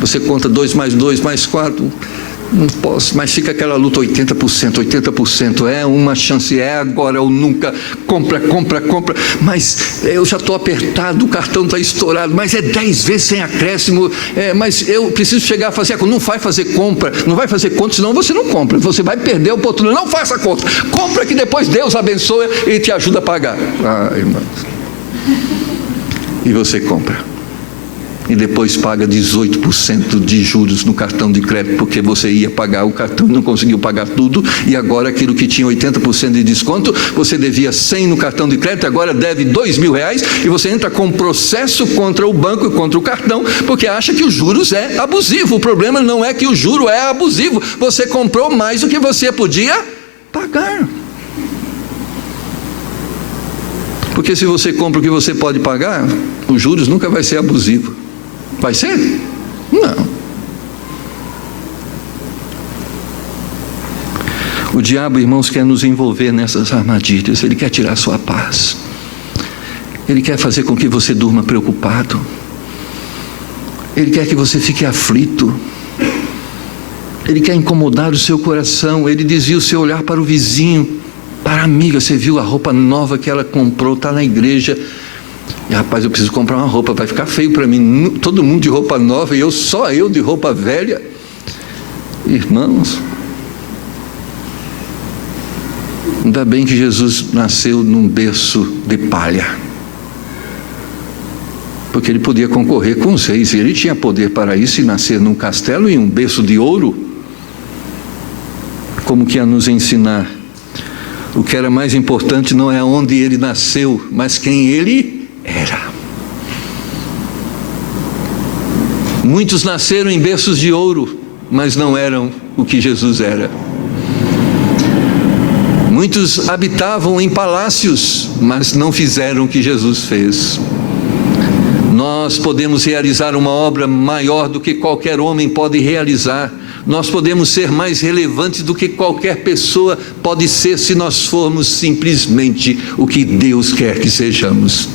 Você conta 2 mais 2 mais 4, não posso, mas fica aquela luta: 80%, é uma chance, é agora ou nunca, compra, mas eu já estou apertado, o cartão está estourado, mas é 10 vezes sem acréscimo, mas eu preciso chegar a fazer a conta. Não vai fazer compra, não vai fazer conta, senão você não compra, você vai perder a oportunidade. Não faça conta, compra que depois Deus abençoa e te ajuda a pagar. Irmãos, e você compra, e depois paga 18% de juros no cartão de crédito, porque você ia pagar o cartão e não conseguiu pagar tudo, e agora aquilo que tinha 80% de desconto, você devia 100 no cartão de crédito, agora deve R$2.000, e você entra com um processo contra o banco e contra o cartão, porque acha que os juros é abusivo. O problema não é que o juro é abusivo, você comprou mais do que você podia pagar. Porque se você compra o que você pode pagar, os juros nunca vai ser abusivo. Vai ser? Não. O diabo, irmãos, quer nos envolver nessas armadilhas. Ele quer tirar sua paz. Ele quer fazer com que você durma preocupado. Ele quer que você fique aflito. Ele quer incomodar o seu coração. Ele desvia o seu olhar para o vizinho, para a amiga. Você viu a roupa nova que ela comprou, está na igreja. E rapaz, eu preciso comprar uma roupa, vai ficar feio para mim, todo mundo de roupa nova e só eu de roupa velha. Irmãos, ainda bem que Jesus nasceu num berço de palha, porque ele podia concorrer com os reis, e ele tinha poder para isso, e nascer num castelo e um berço de ouro, como que a nos ensinar: o que era mais importante não é onde ele nasceu, mas quem ele era. Muitos nasceram em berços de ouro, mas não eram o que Jesus era. Muitos habitavam em palácios, mas não fizeram o que Jesus fez. Nós podemos realizar uma obra maior do que qualquer homem pode realizar. Nós podemos ser mais relevantes do que qualquer pessoa pode ser, se nós formos simplesmente o que Deus quer que sejamos.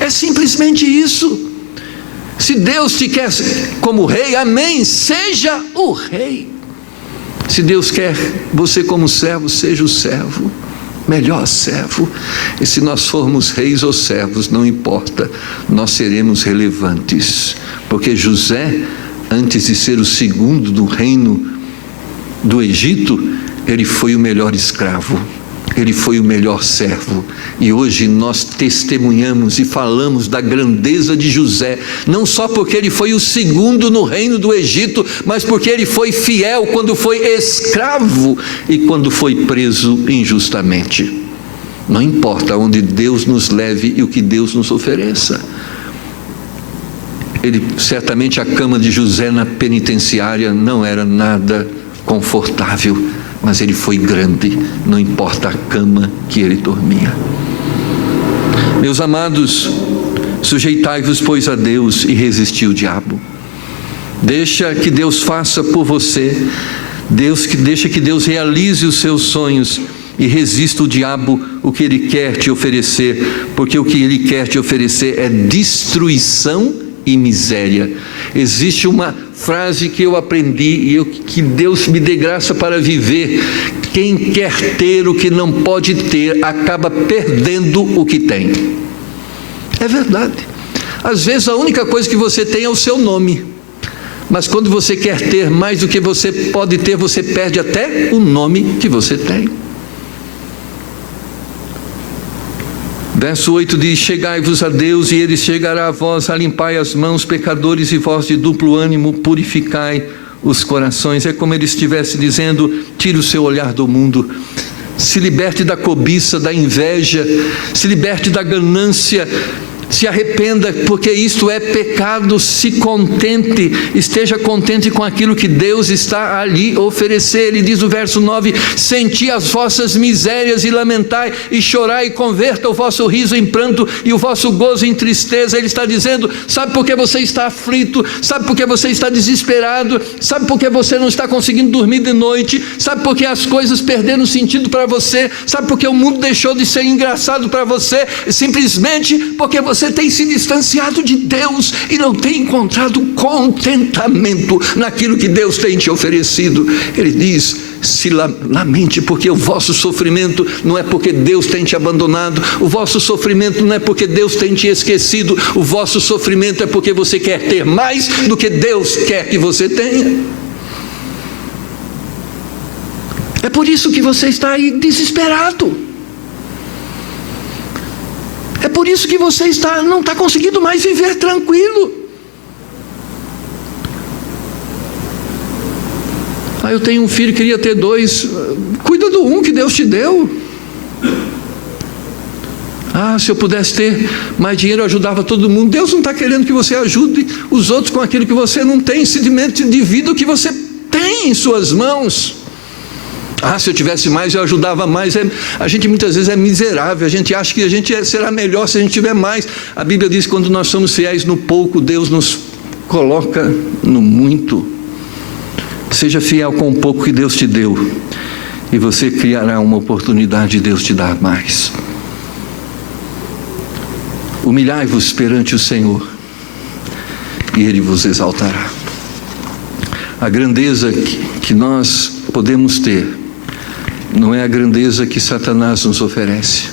É simplesmente isso. Se Deus te quer como rei, amém, seja o rei. Se Deus quer você como servo, seja o servo, melhor servo. E se nós formos reis ou servos, não importa, nós seremos relevantes. Porque José, antes de ser o segundo do reino do Egito, ele foi o melhor escravo, ele foi o melhor servo. E hoje nós testemunhamos e falamos da grandeza de José, não só porque ele foi o segundo no reino do Egito, mas porque ele foi fiel quando foi escravo e quando foi preso injustamente. Não importa onde Deus nos leve e o que Deus nos ofereça. Certamente a cama de José na penitenciária não era nada confortável, mas ele foi grande, não importa a cama que ele dormia. Meus amados, Sujeitai-vos, pois, a Deus, e resisti o diabo. Deixa que Deus faça por você. Deixa que Deus realize os seus sonhos e resista o diabo o que ele quer te oferecer, porque o que ele quer te oferecer é destruição e miséria. Existe uma frase que eu aprendi e que Deus me dê graça para viver: quem quer ter o que não pode ter, acaba perdendo o que tem. É verdade. Às vezes a única coisa que você tem é o seu nome, mas quando você quer ter mais do que você pode ter, você perde até o nome que você tem. Verso 8 diz: chegai-vos a Deus e Ele chegará a vós, alimpai as mãos, pecadores, e vós de duplo ânimo, purificai os corações. É como Ele estivesse dizendo: tire o seu olhar do mundo, se liberte da cobiça, da inveja, se liberte da ganância, se arrependa, porque isto é pecado. Se contente, esteja contente com aquilo que Deus está a lhe oferecer. Ele diz no verso 9: senti as vossas misérias e lamentai, e chorai, e converta o vosso riso em pranto e o vosso gozo em tristeza. Ele está dizendo: sabe por que você está aflito? Sabe por que você está desesperado? Sabe por que você não está conseguindo dormir de noite? Sabe por que as coisas perderam sentido para você? Sabe por que o mundo deixou de ser engraçado para você? Simplesmente porque você tem se distanciado de Deus e não tem encontrado contentamento naquilo que Deus tem te oferecido. Ele diz: se lamente, porque o vosso sofrimento não é porque Deus tem te abandonado, o vosso sofrimento não é porque Deus tem te esquecido, o vosso sofrimento é porque você quer ter mais do que Deus quer que você tenha. É por isso que você está aí desesperado. É por isso que você não está conseguindo mais viver tranquilo. Eu tenho um filho, queria ter 2. Cuida do um que Deus te deu. Se eu pudesse ter mais dinheiro, eu ajudava todo mundo. Deus não está querendo que você ajude os outros com aquilo que você não tem. Simplesmente divida o que você tem em suas mãos. Se eu tivesse mais, eu ajudava mais. A gente muitas vezes é miserável, a gente acha que a gente será melhor se a gente tiver mais. A Bíblia diz que quando nós somos fiéis no pouco, Deus nos coloca no muito. Seja fiel com o pouco que Deus te deu, e você criará uma oportunidade de Deus te dar mais. Humilhai-vos perante o Senhor, e Ele vos exaltará. A grandeza que nós podemos ter não é a grandeza que Satanás nos oferece.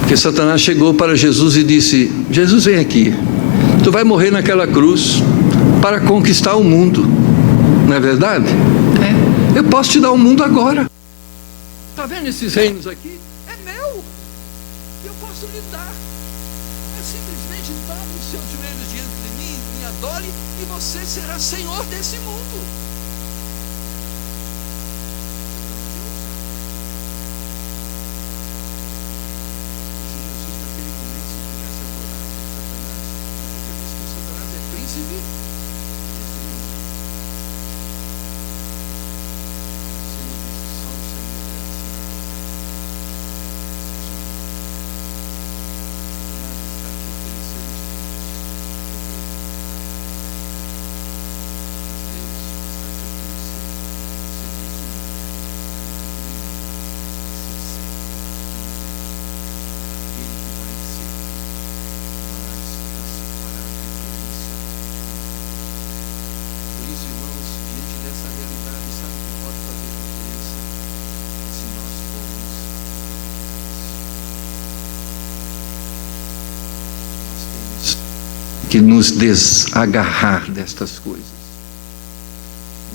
Porque Satanás chegou para Jesus e disse: Jesus, vem aqui, tu vai morrer naquela cruz para conquistar o mundo. Não é verdade? Eu posso te dar o mundo agora. Está vendo esses reinos aqui? É meu, eu posso lhe dar. Simplesmente dobre os seus joelhos diante de mim, me adore, e você será senhor desse mundo. Que nos desagarrar destas coisas.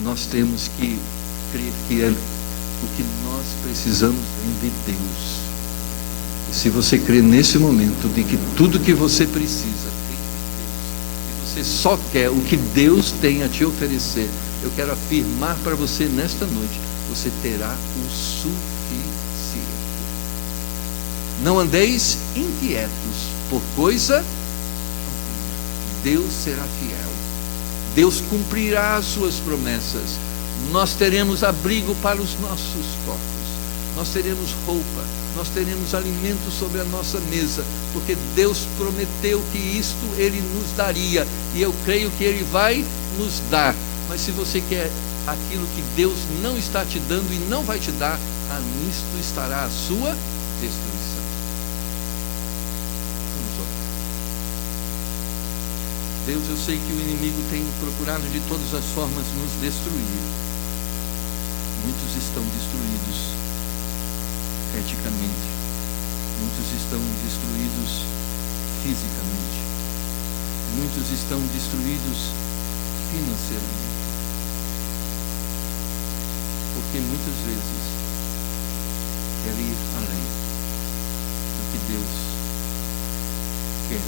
Nós temos que crer que o que nós precisamos vem de Deus. E se você crer nesse momento de que tudo que você precisa vem de Deus, e você só quer o que Deus tem a te oferecer, eu quero afirmar para você nesta noite: você terá o suficiente. Não andeis inquietos por coisa. Deus será fiel, Deus cumprirá as suas promessas. Nós teremos abrigo para os nossos corpos, nós teremos roupa, nós teremos alimento sobre a nossa mesa, porque Deus prometeu que isto Ele nos daria, e eu creio que Ele vai nos dar. Mas se você quer aquilo que Deus não está te dando e não vai te dar, nisto estará a sua destruição. Vamos orar. Deus, eu sei que o inimigo tem procurado de todas as formas nos destruir. Muitos estão destruídos eticamente, muitos estão destruídos fisicamente, muitos estão destruídos financeiramente, porque muitas vezes querem ir além do que Deus quer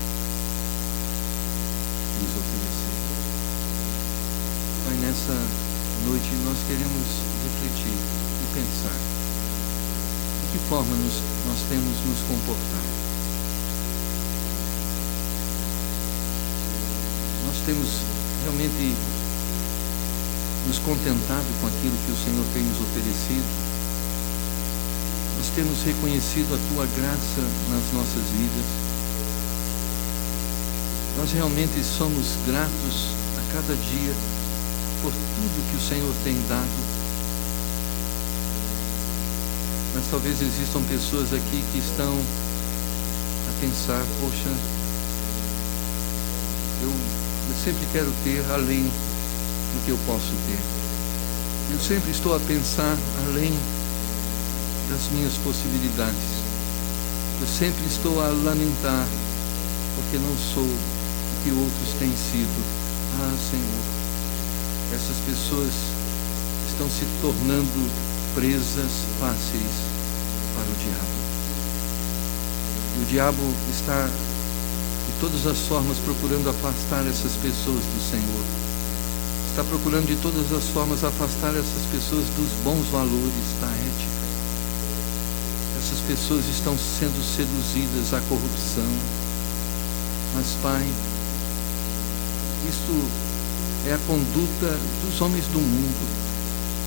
nos oferecer. Mas nessa noite nós queremos refletir e pensar de que forma nós temos nos comportado. Nós temos realmente nos contentado com aquilo que o Senhor tem nos oferecido. Nós temos reconhecido a Tua graça nas nossas vidas. Nós realmente somos gratos a cada dia por tudo que o Senhor tem dado. Mas talvez existam pessoas aqui que estão a pensar: poxa, eu sempre quero ter além do que eu posso ter. Eu sempre estou a pensar além das minhas possibilidades. Eu sempre estou a lamentar porque não sou o que outros têm sido. Senhor, essas pessoas estão se tornando presas fáceis para o diabo. E o diabo está de todas as formas procurando afastar essas pessoas do Senhor. Está procurando de todas as formas afastar essas pessoas dos bons valores, da ética. Essas pessoas estão sendo seduzidas à corrupção. Mas, Pai, isto é a conduta dos homens do mundo.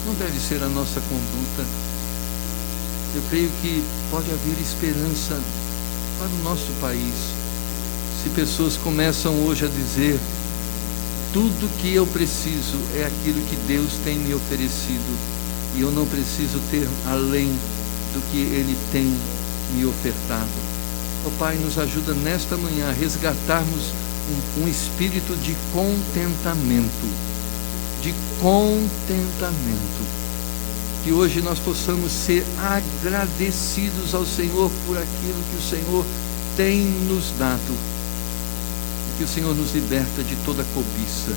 Não deve ser a nossa conduta. Eu creio que pode haver esperança para o nosso país, se pessoas começam hoje a dizer: tudo que eu preciso é aquilo que Deus tem me oferecido, e eu não preciso ter além do que Ele tem me ofertado. Ó Pai, nos ajuda nesta manhã a resgatarmos um espírito de contentamento. Que hoje nós possamos ser agradecidos ao Senhor por aquilo que o Senhor tem nos dado. Que o Senhor nos liberta de toda cobiça.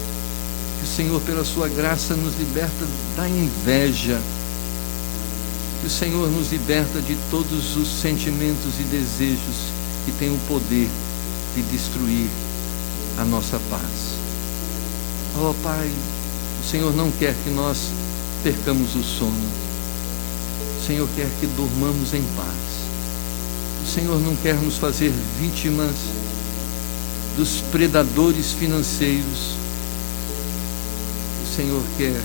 Que o Senhor, pela sua graça, nos liberta da inveja. Que o Senhor nos liberta de todos os sentimentos e desejos que têm o poder de destruir a nossa paz. Ó Pai, o Senhor não quer que nós percamos o sono. O Senhor quer que dormamos em paz. O Senhor não quer nos fazer vítimas dos predadores financeiros. O Senhor quer,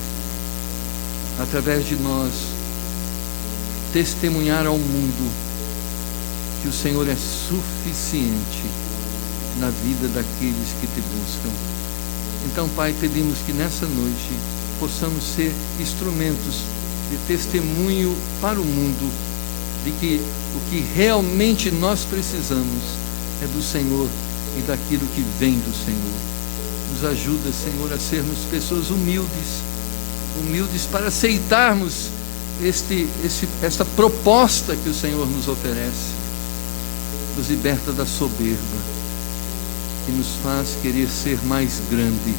através de nós, testemunhar ao mundo que o Senhor é suficiente na vida daqueles que te buscam. Então, Pai, pedimos que nessa noite possamos ser instrumentos de testemunho para o mundo de que o que realmente nós precisamos é do Senhor e daquilo que vem do Senhor. Nos ajuda, Senhor, a sermos pessoas humildes para aceitarmos esta proposta que o Senhor nos oferece. Nos liberta da soberba e nos faz querer ser mais grande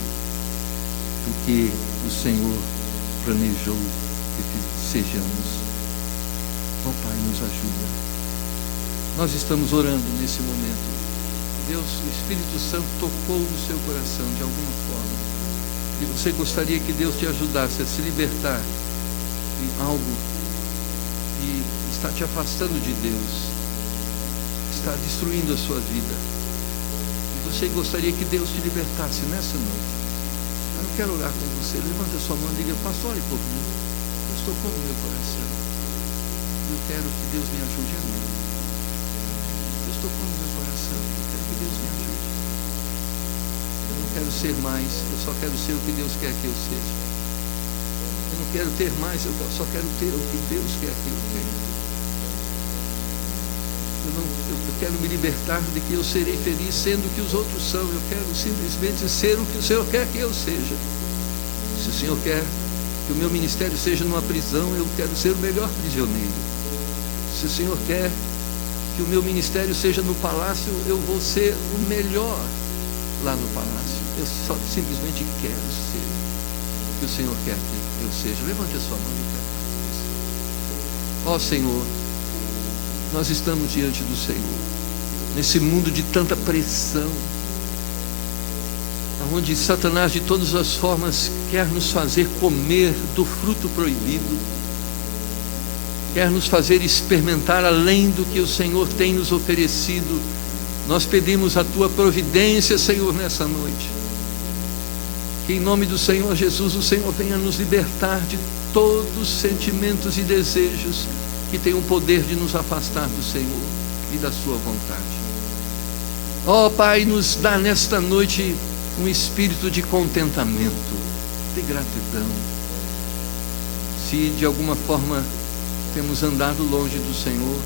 do que o Senhor planejou que sejamos. Ó Pai, nos ajuda. Nós estamos orando nesse momento. Deus, o Espírito Santo tocou no seu coração de alguma forma, e você gostaria que Deus te ajudasse a se libertar de algo que está te afastando de Deus, está destruindo a sua vida, e você gostaria que Deus te libertasse nessa noite. Eu quero orar com você. Levanta a sua mão e diga: pastor, ore por mim. Deus tocou no meu coração. eu quero que Deus me ajude a mim. Deus tocou no meu coração, eu quero que Deus me ajude. Eu não quero ser mais, eu só quero ser o que Deus quer que eu seja. Eu não quero ter mais, eu só quero ter o que Deus quer que eu tenha. Eu quero me libertar de que eu serei feliz sendo o que os outros são. Eu quero simplesmente ser o que o Senhor quer que eu seja. Se o Senhor quer que o meu ministério seja numa prisão, eu quero ser o melhor prisioneiro. Se o Senhor quer que o meu ministério seja no palácio, eu vou ser o melhor lá no palácio. Eu só simplesmente quero ser o que o Senhor quer que eu seja. Levante a sua mão e quero. Ó Senhor, nós estamos diante do Senhor, nesse mundo de tanta pressão, onde Satanás de todas as formas quer nos fazer comer do fruto proibido, quer nos fazer experimentar além do que o Senhor tem nos oferecido. Nós pedimos a Tua providência, Senhor, nessa noite, que em nome do Senhor Jesus, o Senhor venha nos libertar de todos os sentimentos e desejos que tem o poder de nos afastar do Senhor e da sua vontade. Ó Pai, nos dá nesta noite um espírito de contentamento, de gratidão. Se de alguma forma temos andado longe do Senhor,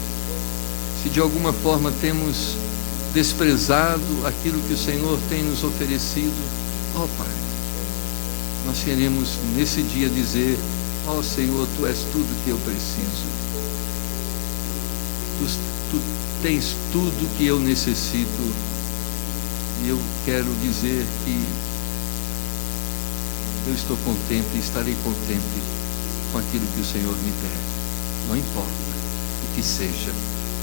se de alguma forma temos desprezado aquilo que o Senhor tem nos oferecido, ó Pai, nós queremos nesse dia dizer: ó Senhor, Tu és tudo que eu preciso. Tu tens tudo que eu necessito, e eu quero dizer que eu estou contente e estarei contente com aquilo que o Senhor me der. Não importa o que seja,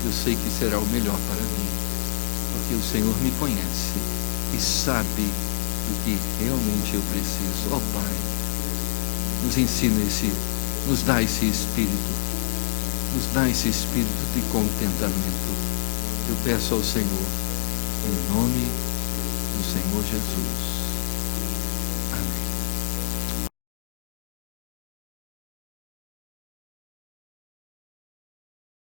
eu sei que será o melhor para mim, porque o Senhor me conhece e sabe do que realmente eu preciso. Ó Pai, nos ensina nos dá esse espírito. Nos dá esse espírito de contentamento. Eu peço ao Senhor, em nome do Senhor Jesus.